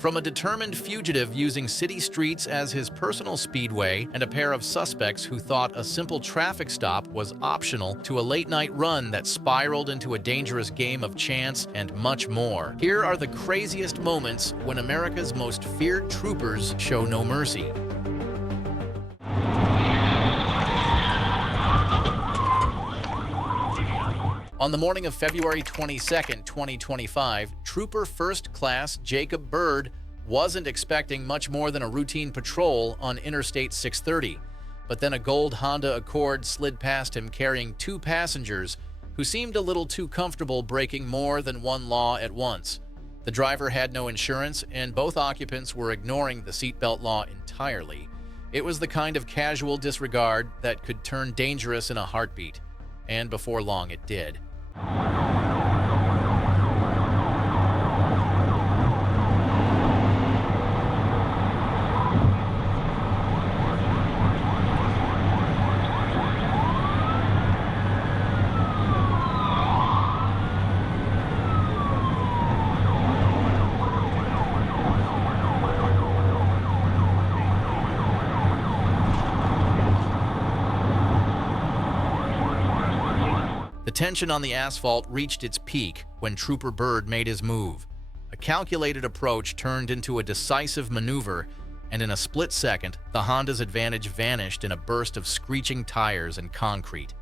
From a determined fugitive using city streets as his personal speedway and a pair of suspects who thought a simple traffic stop was optional to a late-night run that spiraled into a dangerous game of chance and much more. Here are the craziest moments when America's most feared troopers show no mercy. On the morning of February 22, 2025, Trooper First Class Jacob Byrd wasn't expecting much more than a routine patrol on Interstate 630, but then a gold Honda Accord slid past him carrying two passengers who seemed a little too comfortable breaking more than one law at once. The driver had no insurance, and both occupants were ignoring the seatbelt law entirely. It was the kind of casual disregard that could turn dangerous in a heartbeat, and before long it did. The tension on the asphalt reached its peak when Trooper Byrd made his move. A calculated approach turned into a decisive maneuver, and in a split second, the Honda's advantage vanished in a burst of screeching tires and concrete.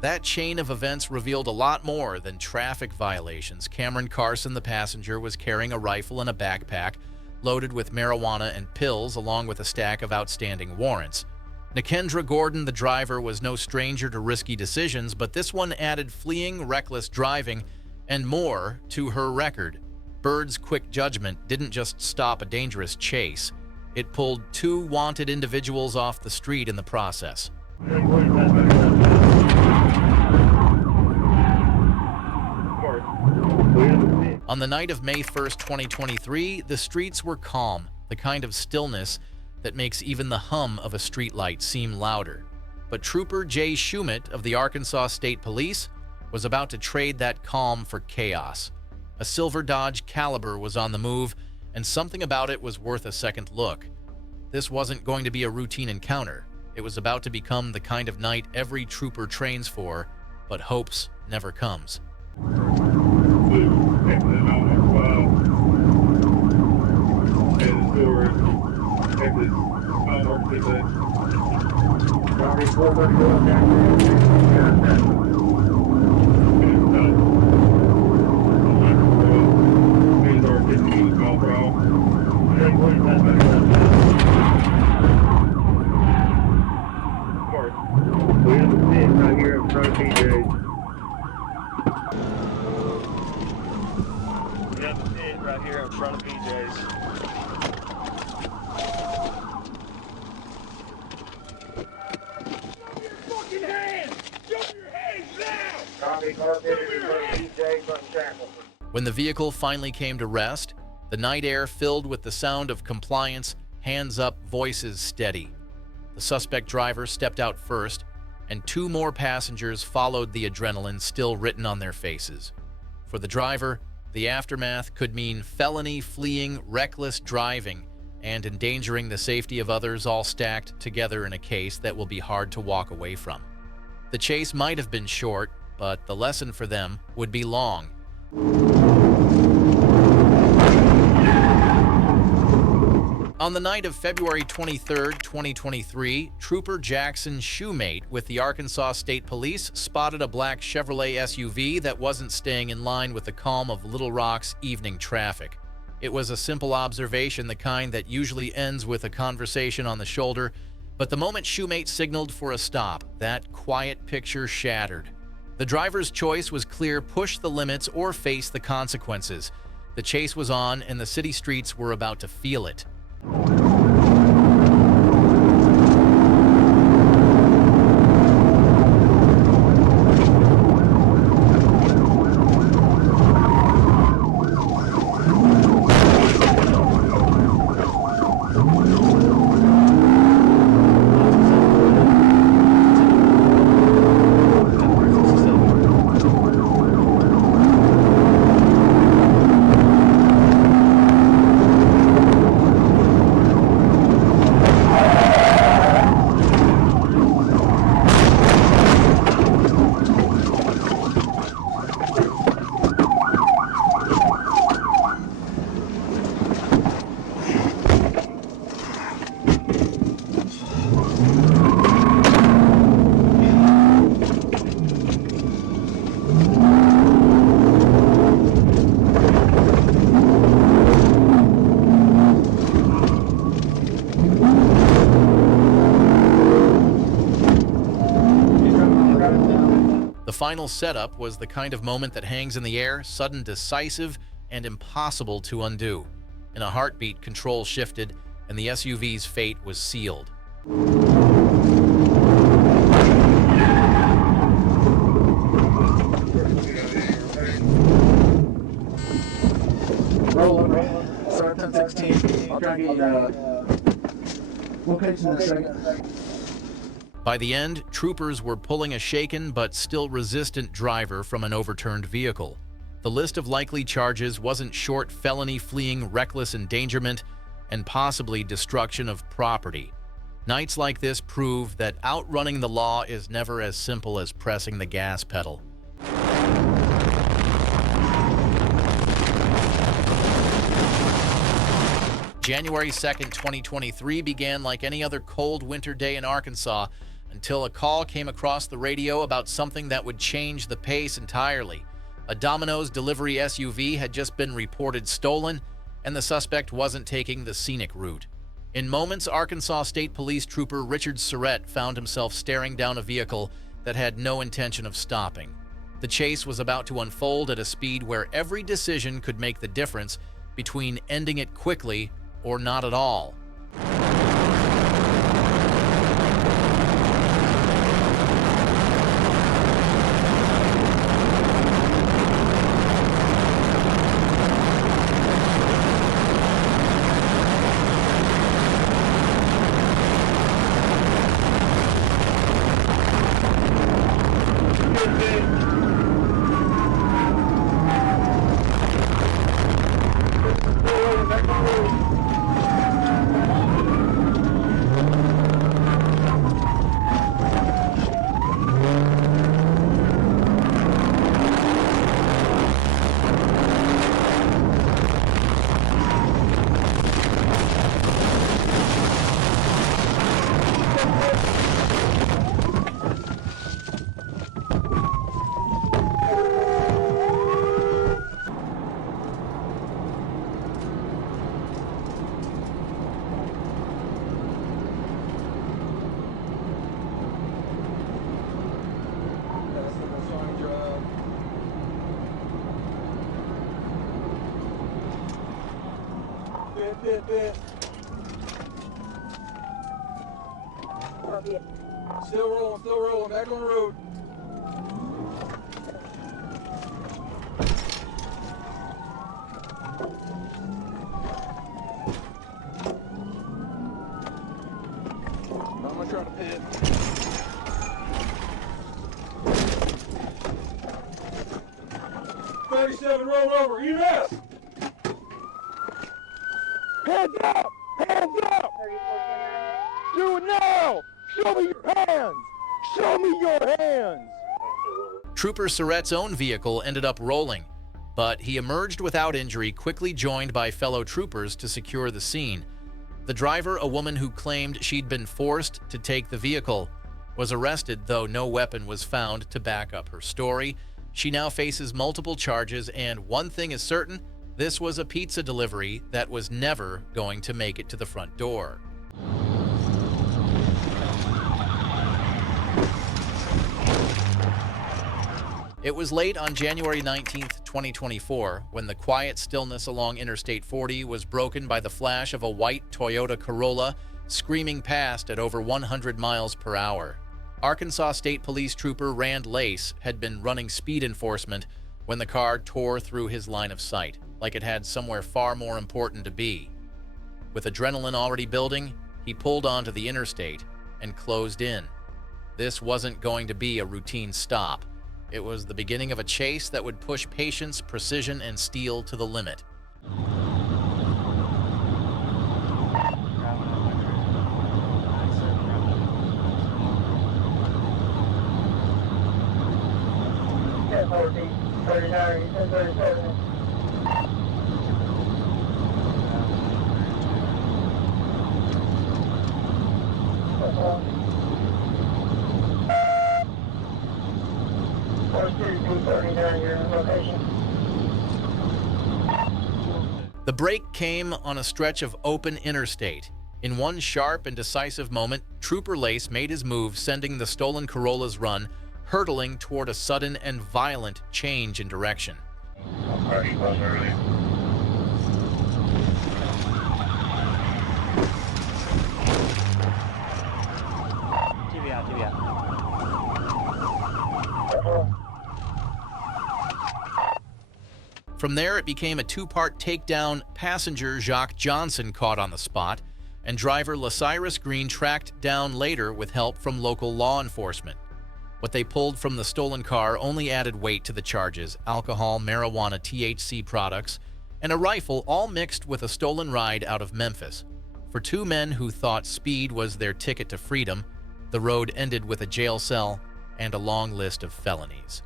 That chain of events revealed a lot more than traffic violations. Cameron Carson, the passenger, was carrying a rifle and a backpack loaded with marijuana and pills, along with a stack of outstanding warrants. Nikendra Gordon, the driver, was no stranger to risky decisions, but this one added fleeing, reckless driving and more to her record. Byrd's quick judgment didn't just stop a dangerous chase. It pulled two wanted individuals off the street in the process. On the night of May 1st, 2023, the streets were calm, the kind of stillness that makes even the hum of a streetlight seem louder. But Trooper Jay Shumate of the Arkansas State Police was about to trade that calm for chaos. A silver Dodge Caliber was on the move, and something about it was worth a second look. This wasn't going to be a routine encounter. It was about to become the kind of night every trooper trains for, but hopes never comes. Right here in front of PJ's. We have the pit right here in front of PJ's. Fucking hands! Show your hands now! Copy, car pitted in front of PJ's on Shackle. When the vehicle finally came to rest, the night air filled with the sound of compliance, hands up, voices steady. The suspect driver stepped out first, and two more passengers followed, the adrenaline still written on their faces. For the driver, the aftermath could mean felony, fleeing, reckless driving, and endangering the safety of others, all stacked together in a case that will be hard to walk away from. The chase might have been short, but the lesson for them would be long. On the night of February 23, 2023, Trooper Jackson Shumate with the Arkansas State Police spotted a black Chevrolet SUV that wasn't staying in line with the calm of Little Rock's evening traffic. It was a simple observation, the kind that usually ends with a conversation on the shoulder, but the moment Shumate signaled for a stop, that quiet picture shattered. The driver's choice was clear: push the limits or face the consequences. The chase was on, and the city streets were about to feel it. final setup was the kind of moment that hangs in the air, sudden, decisive, and impossible to undo. In a heartbeat, control shifted, and the SUV's fate was sealed. Rolling. Start 10-16. I'll try to get location in a second. By the end, troopers were pulling a shaken but still resistant driver from an overturned vehicle. The list of likely charges wasn't short: felony, fleeing, reckless endangerment, and possibly destruction of property. Nights like this prove that outrunning the law is never as simple as pressing the gas pedal. January 2nd, 2023 began like any other cold winter day in Arkansas until a call came across the radio about something that would change the pace entirely. A Domino's delivery SUV had just been reported stolen, and the suspect wasn't taking the scenic route. In moments, Arkansas State Police Trooper Richard Surrett found himself staring down a vehicle that had no intention of stopping. The chase was about to unfold at a speed where every decision could make the difference between ending it quickly or not at all. Still rolling, back on the road. I'm gonna try to pit. $37 roll over, EMS! Hands up! Hands up! Do it now! Show me your hands! Show me your hands! Trooper Surrett's own vehicle ended up rolling, but he emerged without injury, quickly joined by fellow troopers to secure the scene. The driver, a woman who claimed she'd been forced to take the vehicle, was arrested, though no weapon was found to back up her story. She now faces multiple charges, and one thing is certain: this was a pizza delivery that was never going to make it to the front door. It was late on January 19th, 2024, when the quiet stillness along Interstate 40 was broken by the flash of a white Toyota Corolla screaming past at over 100 miles per hour. Arkansas State Police Trooper Rand Lace had been running speed enforcement when the car tore through his line of sight, like it had somewhere far more important to be. With adrenaline already building, he pulled onto the interstate and closed in. This wasn't going to be a routine stop. It was the beginning of a chase that would push patience, precision, and steel to the limit. The break came on a stretch of open interstate. In one sharp and decisive moment, Trooper Lace made his move, sending the stolen Corolla's run hurtling toward a sudden and violent change in direction. Sorry, close early. TV out, TV out. From there, it became a two-part takedown. Passenger Jacques Johnson caught on the spot, and driver LaCyrus Green tracked down later with help from local law enforcement. What they pulled from the stolen car only added weight to the charges: alcohol, marijuana, THC products, and a rifle, all mixed with a stolen ride out of Memphis. For two men who thought speed was their ticket to freedom, the road ended with a jail cell and a long list of felonies.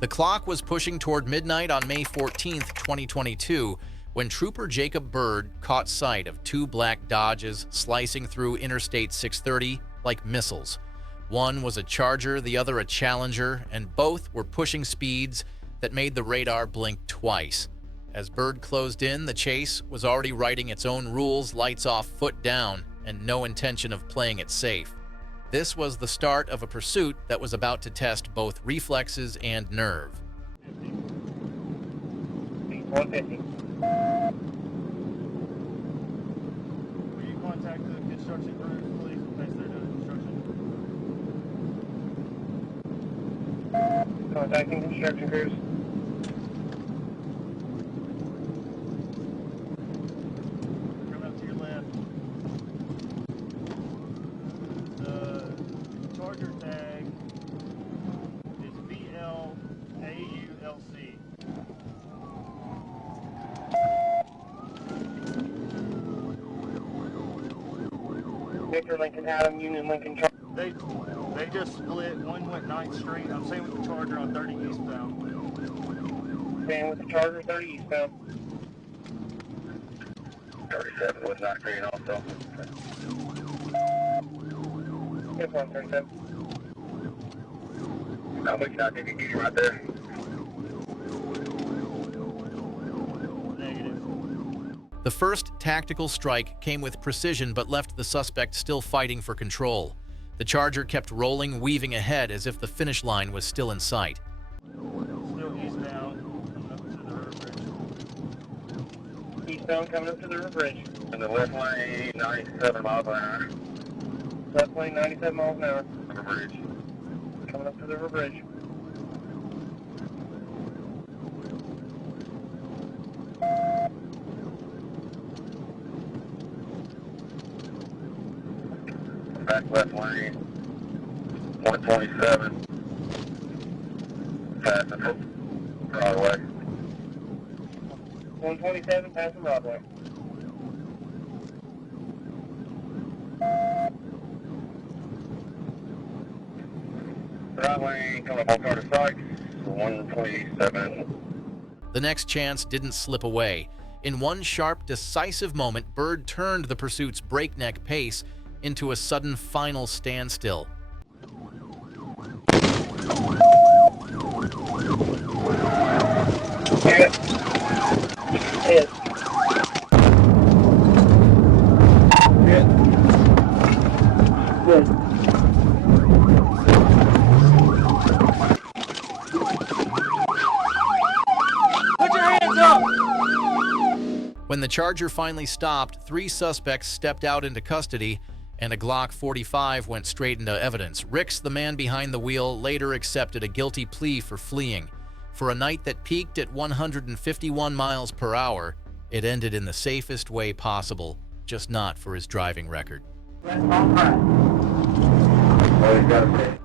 The clock was pushing toward midnight on May 14, 2022, when Trooper Jacob Bird caught sight of two black Dodges slicing through Interstate 630 like missiles. One was a Charger, the other a Challenger, and both were pushing speeds that made the radar blink twice. As Bird closed in, the chase was already writing its own rules: lights off, foot down, and no intention of playing it safe. This was the start of a pursuit that was about to test both reflexes and nerve. 150. Will you contact the construction crews, please, in case they're doing construction? Contacting construction crews. Coming up to your left. The Charger tag is BLAULC. Victor Lincoln, Adam, Union Lincoln, Charger. They just split. One went 9th Street. I'm staying with the Charger on 30 eastbound. Staying with the Charger, 30 eastbound. 37 was not green also. Yes, 137. I'm looking out, you can get you right there. Negative. The first tactical strike came with precision but left the suspect still fighting for control. The Charger kept rolling, weaving ahead as if the finish line was still in sight. Still eastbound. Coming up to the river bridge. Eastbound coming up to the river bridge. And the left lane, 97 miles an hour. Left lane, 97 miles an hour. River bridge. Coming up to the river bridge. Back left lane, 127. Passing Broadway. 127, passing Broadway. Right lane, coming up on Carter Sykes, 127. The next chance didn't slip away. In one sharp, decisive moment, Bird turned the pursuit's breakneck pace into a sudden final standstill. Hit. Hit. Hit. Good. Put your hands up! When the Charger finally stopped, three suspects stepped out into custody, and a Glock 45 went straight into evidence. Ricks, the man behind the wheel, later accepted a guilty plea for fleeing. For a night that peaked at 151 miles per hour, it ended in the safest way possible, just not for his driving record.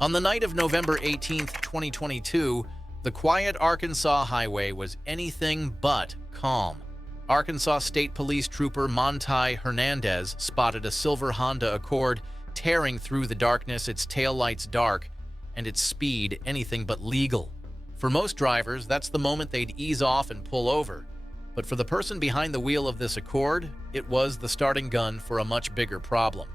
On the night of November 18, 2022, the quiet Arkansas highway was anything but calm. Arkansas State Police Trooper Monty Hernandez spotted a silver Honda Accord tearing through the darkness, its taillights dark, and its speed anything but legal. For most drivers, that's the moment they'd ease off and pull over. But for the person behind the wheel of this Accord, it was the starting gun for a much bigger problem.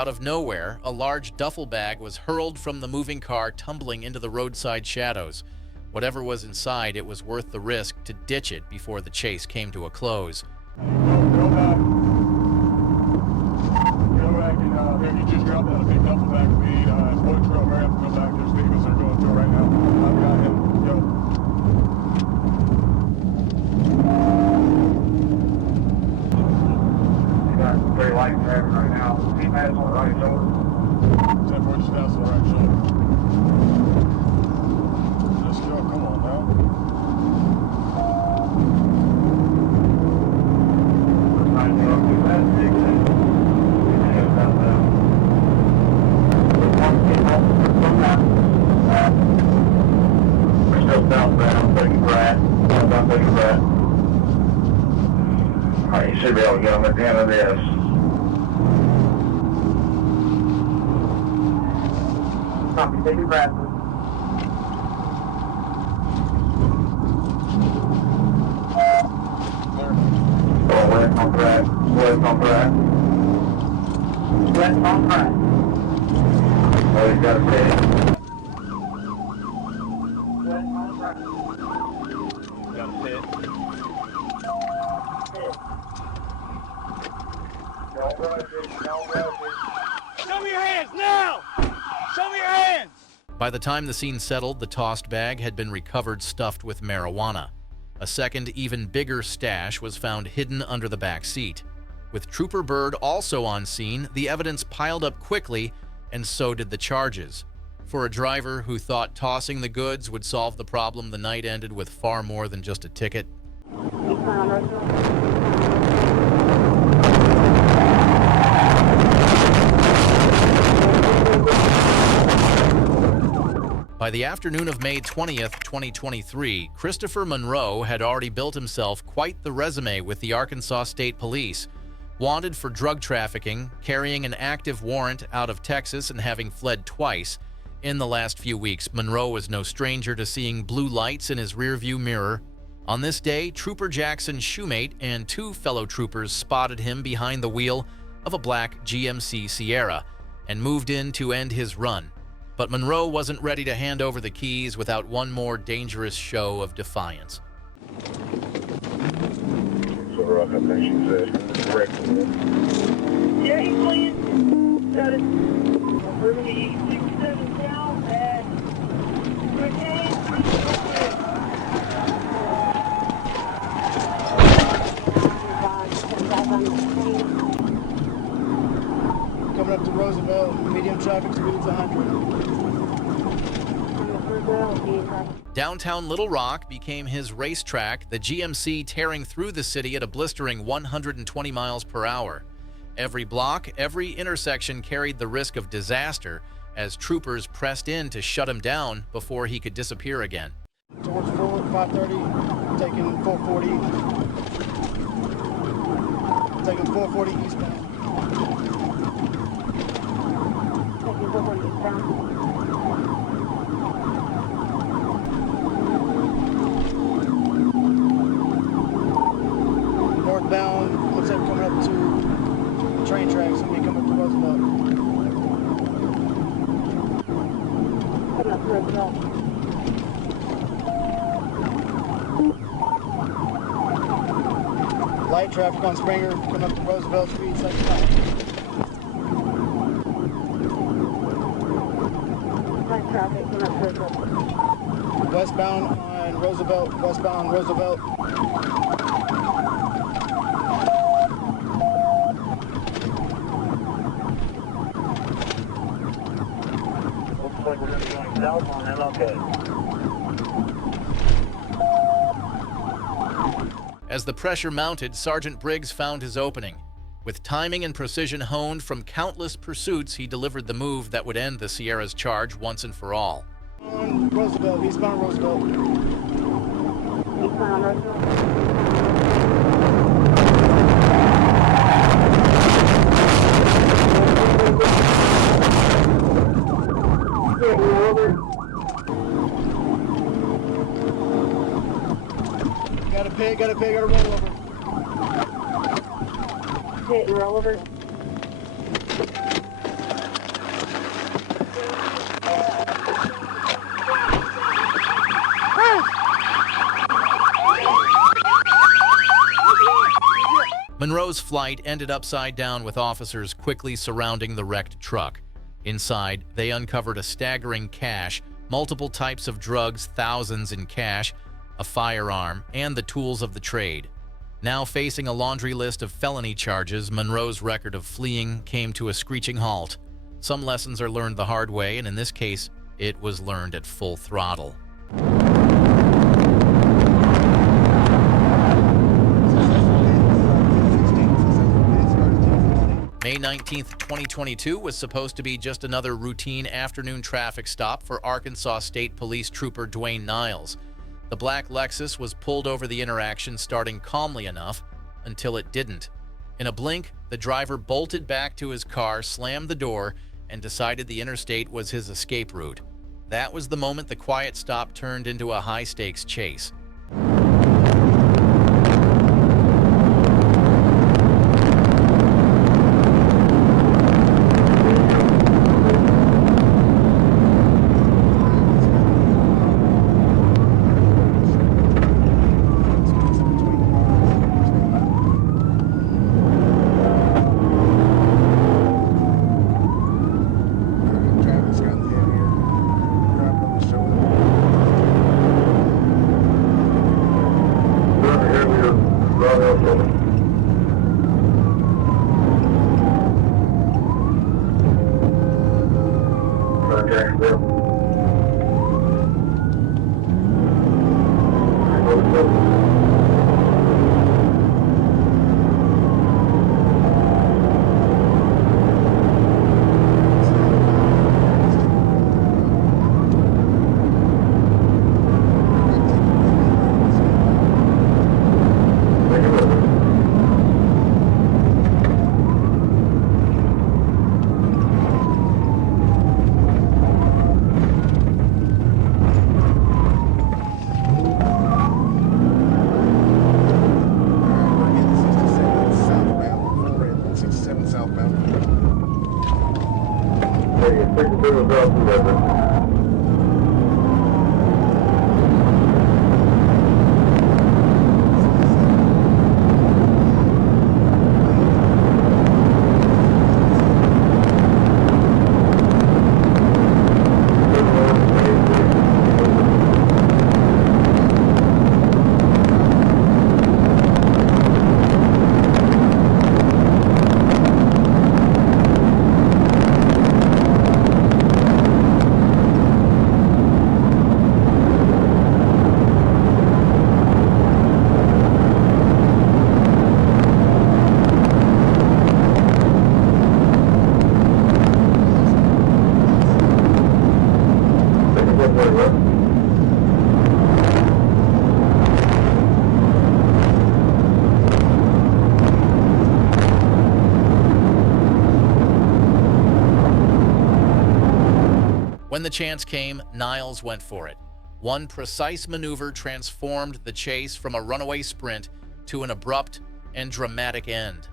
out of nowhere, a large duffel bag was hurled from the moving car, tumbling into the roadside shadows. Whatever was inside, it was worth the risk to ditch it before the chase came to a close. Go back. Go back and if you just dropped out a big duffel bag with me, boy trail, hurry up and go back. There's vehicles that are going through right now. I've got him. Go. You got pretty light traffic right now. Keep pads on the right shoulder. 10-4 just pass on the right shoulder. Let's go. Come on now. We're still southbound, taking right. Southbound, taking right. Alright, you should be able to get them at the end of this. Copy, take your breath. Oh, west on track. West on track. West on track. Oh, he's got a pit. West on track. Got a pit. Don't rush it. Don't rush it. Show me your hands now! Show me your hands! By the time the scene settled, the tossed bag had been recovered stuffed with marijuana. A second, even bigger stash was found hidden under the back seat. With Trooper Bird also on scene, the evidence piled up quickly, and so did the charges. For a driver who thought tossing the goods would solve the problem, the night ended with far more than just a ticket. By the afternoon of May 20th, 2023, Christopher Monroe had already built himself quite the resume with the Arkansas State Police. Wanted for drug trafficking, carrying an active warrant out of Texas, and having fled twice. In the last few weeks, Monroe was no stranger to seeing blue lights in his rearview mirror. On this day, Trooper Jackson's shoemate and two fellow troopers spotted him behind the wheel of a black GMC Sierra and moved in to end his run. But Monroe wasn't ready to hand over the keys without one more dangerous show of defiance. So rough, I think she said. Correct. Yeah, he's playing. Got it. 37 down and retain. Coming up to Roosevelt, medium traffic speeds 100. Downtown Little Rock became his racetrack, the GMC tearing through the city at a blistering 120 miles per hour. Every block, every intersection carried the risk of disaster as troopers pressed in to shut him down before he could disappear again. Towards 530, taking 440. Taking 440 eastbound. Northbound, looks like we're coming up to train tracks and we come up to Roosevelt. Light traffic on Springer, coming up to Roosevelt Street, second time. Light traffic, coming up to Roosevelt. Westbound on Roosevelt, westbound Roosevelt. Looks like we're going to be going south on MLK. As the pressure mounted, Sergeant Briggs found his opening. With timing and precision honed from countless pursuits, he delivered the move that would end the Sierra's charge once and for all. On Roosevelt, eastbound Roosevelt. Eastbound Roosevelt. Got a pit, got a roll over. Hit and roll over. Monroe's flight ended upside down with officers quickly surrounding the wrecked truck. Inside, they uncovered a staggering cache, multiple types of drugs, thousands in cash, a firearm, and the tools of the trade. Now facing a laundry list of felony charges, Monroe's record of fleeing came to a screeching halt. Some lessons are learned the hard way, and in this case, it was learned at full throttle. May 19, 2022 was supposed to be just another routine afternoon traffic stop for Arkansas State Police Trooper Dwayne Niles. The black Lexus was pulled over the interaction, starting calmly enough until it didn't. In a blink, the driver bolted back to his car, slammed the door, and decided the interstate was his escape route. That was the moment the quiet stop turned into a high-stakes chase. When the chance came, Niles went for it. One precise maneuver transformed the chase from a runaway sprint to an abrupt and dramatic end.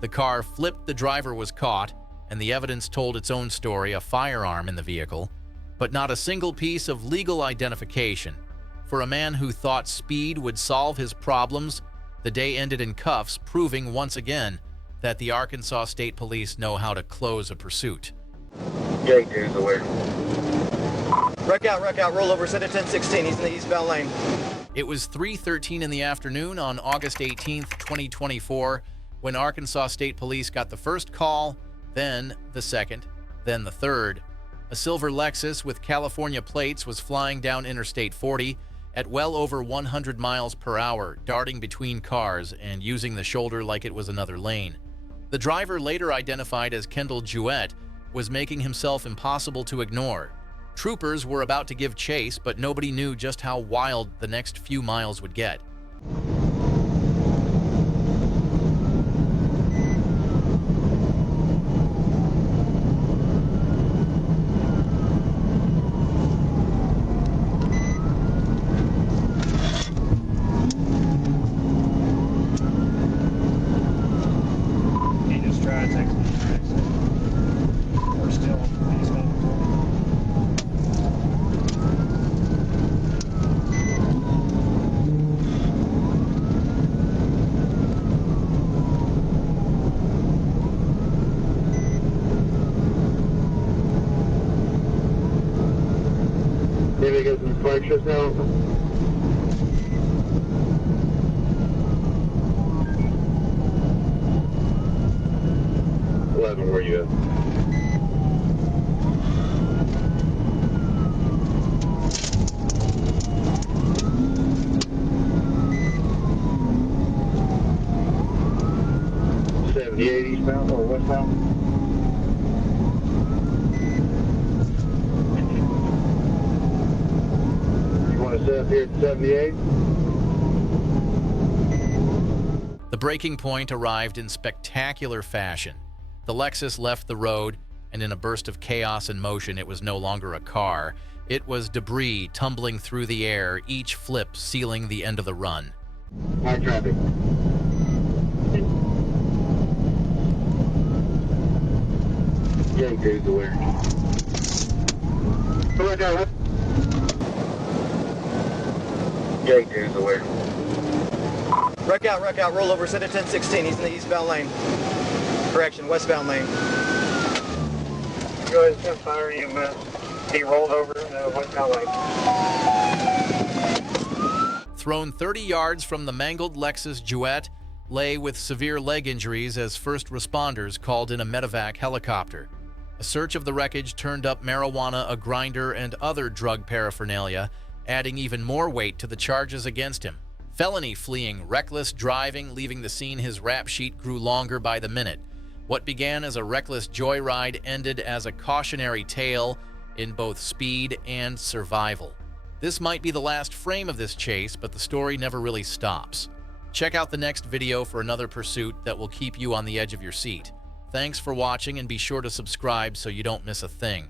The car flipped, the driver was caught, and the evidence told its own story, a firearm in the vehicle, but not a single piece of legal identification. For a man who thought speed would solve his problems, the day ended in cuffs, proving once again that the Arkansas State Police know how to close a pursuit. Gate is away. Wreck out, roll over, set at 1016, he's in the eastbound lane. It was 3:13 in the afternoon on August 18, 2024, when Arkansas State Police got the first call, then the second, then the third. A silver Lexus with California plates was flying down Interstate 40 at well over 100 miles per hour, darting between cars and using the shoulder like it was another lane. The driver, later identified as Kendall Jewett, was making himself impossible to ignore. Troopers were about to give chase, but nobody knew just how wild the next few miles would get. He just tried to take some tricks. We're still peaceful. Maybe get some fractures now. Where you at? Eastbound or westbound? You want to set up here at 78? The breaking point arrived in spectacular fashion. The Lexus left the road, and in a burst of chaos and motion, it was no longer a car. It was debris tumbling through the air, each flip sealing the end of the run. High traffic. Gate crews aware. Come on down. Gate crews aware. Wreck out, roll over, set at 1016. He's in the eastbound lane. Correction, westbound lane. Go ahead and send fire EMS. He rolled over westbound lane. Thrown 30 yards from the mangled Lexus Duet, lay with severe leg injuries as first responders called in a medevac helicopter. A search of the wreckage turned up marijuana, a grinder, and other drug paraphernalia, adding even more weight to the charges against him. Felony fleeing, reckless driving, leaving the scene. His rap sheet grew longer by the minute. What began as a reckless joyride ended as a cautionary tale in both speed and survival. This might be the last frame of this chase, but the story never really stops. Check out the next video for another pursuit that will keep you on the edge of your seat. Thanks for watching, and be sure to subscribe so you don't miss a thing.